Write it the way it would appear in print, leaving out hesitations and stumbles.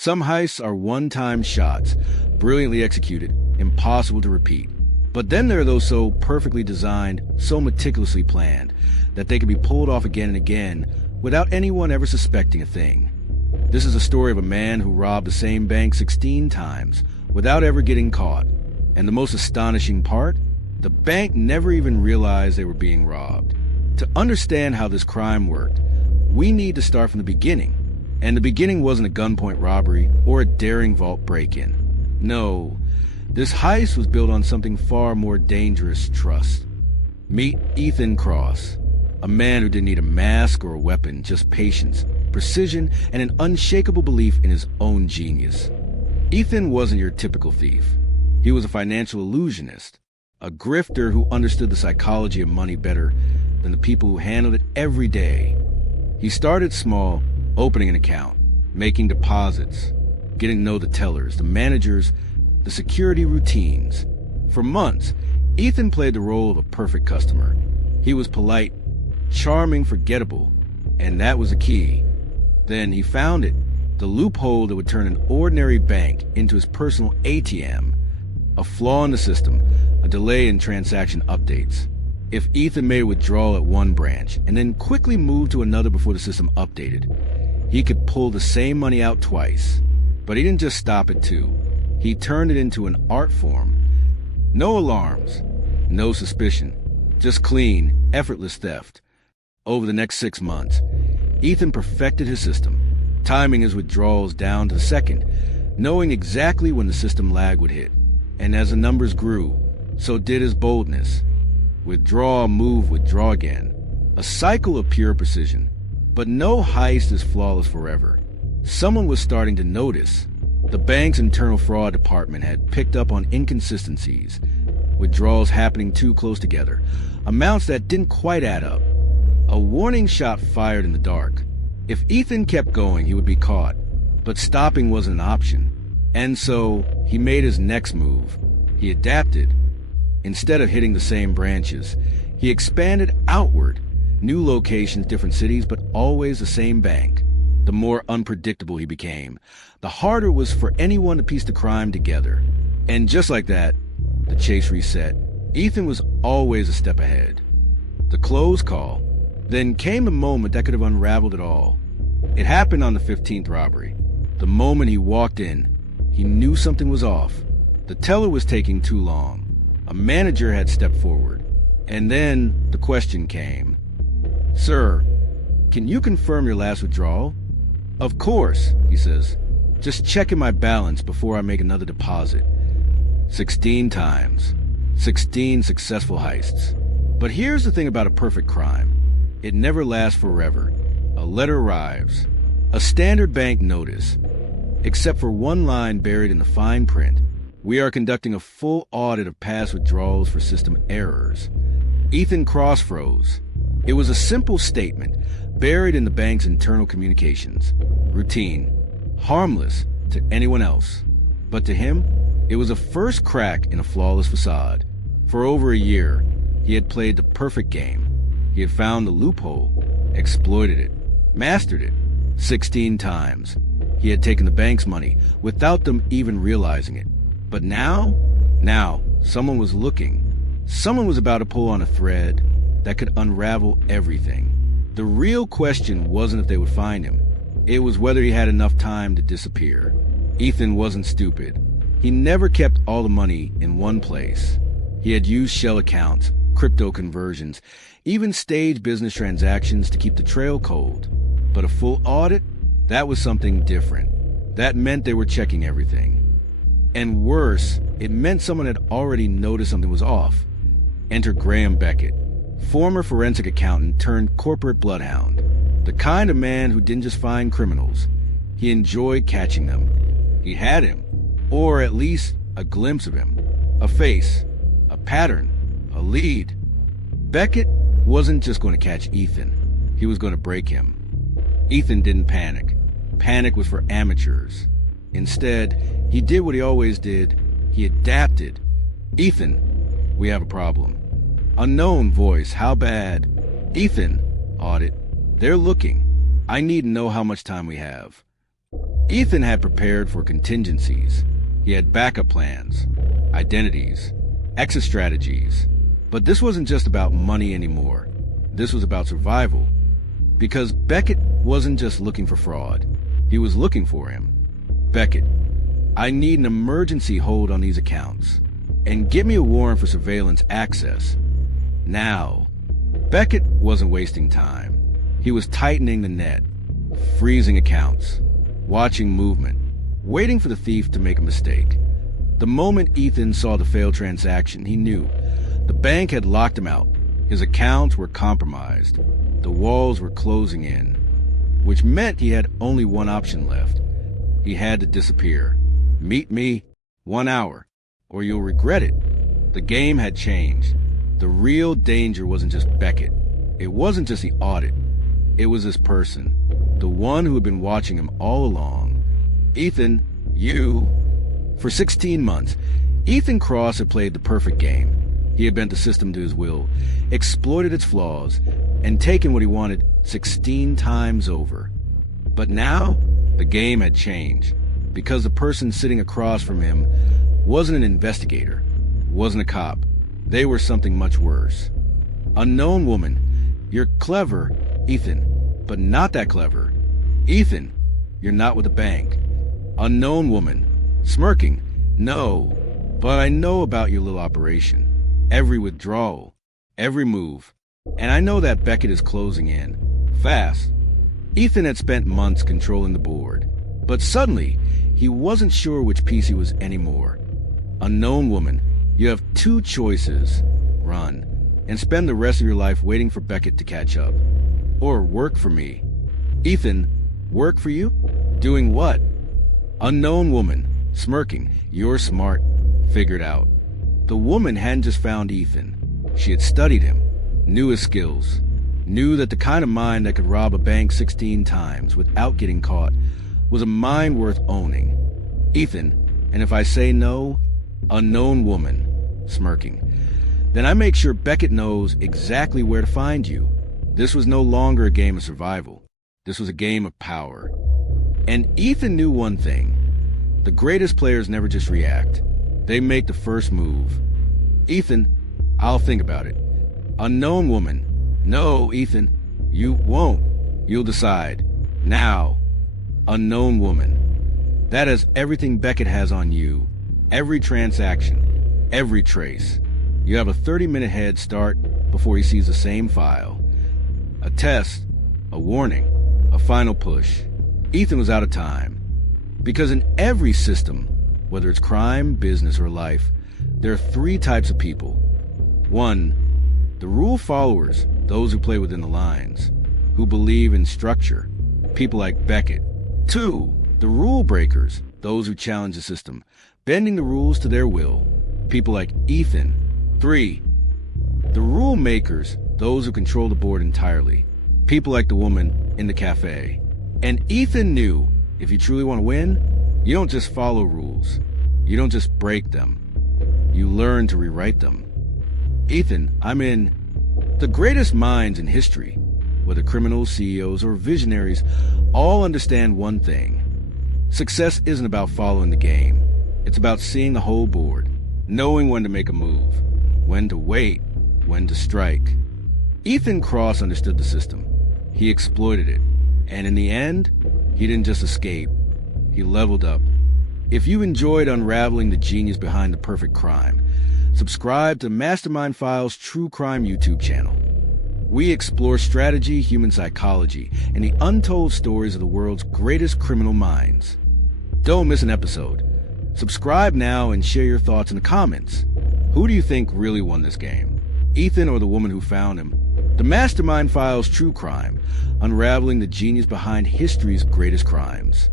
Some heists are one-time shots, brilliantly executed, impossible to repeat. But then there are those so perfectly designed, so meticulously planned, that they can be pulled off again and again without anyone ever suspecting a thing. This is a story of a man who robbed the same bank 16 times without ever getting caught. And the most astonishing part? The bank never even realized they were being robbed. To understand how this crime worked, we need to start from the beginning. And the beginning wasn't a gunpoint robbery or a daring vault break-in. No, this heist was built on something far more dangerous: trust. Meet Ethan Cross, a man who didn't need a mask or a weapon, just patience, precision, and an unshakable belief in his own genius. Ethan wasn't your typical thief. He was a financial illusionist, a grifter who understood the psychology of money better than the people who handled it every day. He started small, opening an account, making deposits, getting to know the tellers, the managers, the security routines. For months, Ethan played the role of a perfect customer. He was polite, charming, forgettable, and that was the key. Then he found it, the loophole that would turn an ordinary bank into his personal ATM. A flaw in the system, a delay in transaction updates. If Ethan made a withdrawal at one branch and then quickly moved to another before the system updated, he could pull the same money out twice. But he didn't just stop at two. He turned it into an art form. No alarms, no suspicion, just clean, effortless theft. Over the next 6 months, Ethan perfected his system, timing his withdrawals down to the second, knowing exactly when the system lag would hit. And as the numbers grew, so did his boldness. Withdraw, move, withdraw again. A cycle of pure precision. But no heist is flawless forever. Someone was starting to notice. The bank's internal fraud department had picked up on inconsistencies, withdrawals happening too close together, amounts that didn't quite add up. A warning shot fired in the dark. If Ethan kept going, he would be caught. But stopping wasn't an option. And so, he made his next move. He adapted. Instead of hitting the same branches, he expanded outward. New locations, different cities, but always the same bank. The more unpredictable he became, the harder it was for anyone to piece the crime together. And just like that, the chase reset. Ethan was always a step ahead. The close call. Then came the moment that could have unraveled it all. It happened on the 15th robbery. The moment he walked in, he knew something was off. The teller was taking too long. A manager had stepped forward. And then the question came. "Sir, can you confirm your last withdrawal?" "Of course," he says. "Just checking my balance before I make another deposit." 16 times. 16 successful heists. But here's the thing about a perfect crime. It never lasts forever. A letter arrives. A standard bank notice. Except for one line buried in the fine print. "We are conducting a full audit of past withdrawals for system errors." Ethan Cross froze. It was a simple statement, buried in the bank's internal communications. Routine. Harmless to anyone else. But to him, it was a first crack in a flawless facade. For over a year, he had played the perfect game. He had found the loophole, exploited it, mastered it. 16 times. He had taken the bank's money without them even realizing it. But now, someone was looking. Someone was about to pull on a thread that could unravel everything. The real question wasn't if they would find him. It was whether he had enough time to disappear. Ethan wasn't stupid. He never kept all the money in one place. He had used shell accounts, crypto conversions, even staged business transactions to keep the trail cold. But a full audit? That was something different. That meant they were checking everything. And worse, it meant someone had already noticed something was off. Enter Graham Beckett, former forensic accountant turned corporate bloodhound. The kind of man who didn't just find criminals. He enjoyed catching them. He had him, or at least a glimpse of him. A face, a pattern, a lead. Beckett wasn't just going to catch Ethan. He was going to break him. Ethan didn't panic. Panic was for amateurs. Instead, he did what he always did. He adapted. "Ethan, we have a problem." Unknown voice, "How bad?" "Ethan, audit. They're looking. I need to know how much time we have." Ethan had prepared for contingencies. He had backup plans, identities, exit strategies. But this wasn't just about money anymore. This was about survival. Because Beckett wasn't just looking for fraud. He was looking for him. Beckett, I need an emergency hold on these accounts. And get me a warrant for surveillance access. Now. Beckett wasn't wasting time. He was tightening the net, freezing accounts, watching movement, waiting for the thief to make a mistake. The moment Ethan saw the failed transaction, he knew. The bank had locked him out. His accounts were compromised. The walls were closing in, which meant he had only one option left. He had to disappear. Meet me 1 hour, or you'll regret it. The game had changed. The real danger wasn't just Beckett. It wasn't just the audit. It was this person, the one who had been watching him all along. Ethan, you. For 16 months, Ethan Cross had played the perfect game. He had bent the system to his will, exploited its flaws, and taken what he wanted 16 times over. But now, the game had changed, because the person sitting across from him wasn't an investigator, wasn't a cop. They were something much worse. Unknown woman, you're clever, Ethan, but not that clever. Ethan, you're not with the bank. Unknown woman, smirking, no, but I know about your little operation. Every withdrawal, every move, and I know that Beckett is closing in, fast. Ethan had spent months controlling the board, but suddenly, he wasn't sure which piece he was anymore. Unknown woman, you have 2 choices. Run, and spend the rest of your life waiting for Beckett to catch up. Or work for me. Ethan, work for you? Doing what? Unknown woman, smirking, you're smart. Figured out. The woman hadn't just found Ethan. She had studied him, knew his skills, knew that the kind of mind that could rob a bank 16 times without getting caught was a mind worth owning. Ethan, and if I say no, unknown woman, smirking, then I make sure Beckett knows exactly where to find you. This was no longer a game of survival. This was a game of power. And Ethan knew one thing. The greatest players never just react. They make the first move. Ethan, I'll think about it. Unknown woman, no, Ethan, you won't. You'll decide. Now. Unknown woman, that is everything Beckett has on you. Every transaction, every trace. You have a 30-minute head start before he sees the same file. A test, a warning, a final push. Ethan was out of time. Because in every system, whether it's crime, business, or life, there are 3 types of people. 1, the rule followers, those who play within the lines, who believe in structure, people like Beckett. 2, the rule breakers, those who challenge the system, bending the rules to their will, people like Ethan. 3, the rule makers, those who control the board entirely, people like the woman in the cafe. And Ethan knew, if you truly want to win, you don't just follow rules. You don't just break them. You learn to rewrite them. Ethan, the greatest minds in history, whether criminals, CEOs, or visionaries, all understand one thing. Success isn't about following the game. It's about seeing the whole board, knowing when to make a move, when to wait, when to strike. Ethan Cross understood the system. He exploited it. And in the end, he didn't just escape. He leveled up. If you enjoyed unraveling the genius behind the perfect crime, subscribe to Mastermind Files' True Crime YouTube channel. We explore strategy, human psychology, and the untold stories of the world's greatest criminal minds. Don't miss an episode. Subscribe now and share your thoughts in the comments. Who do you think really won this game? Ethan or the woman who found him? The Mastermind Files True Crime, unraveling the genius behind history's greatest crimes.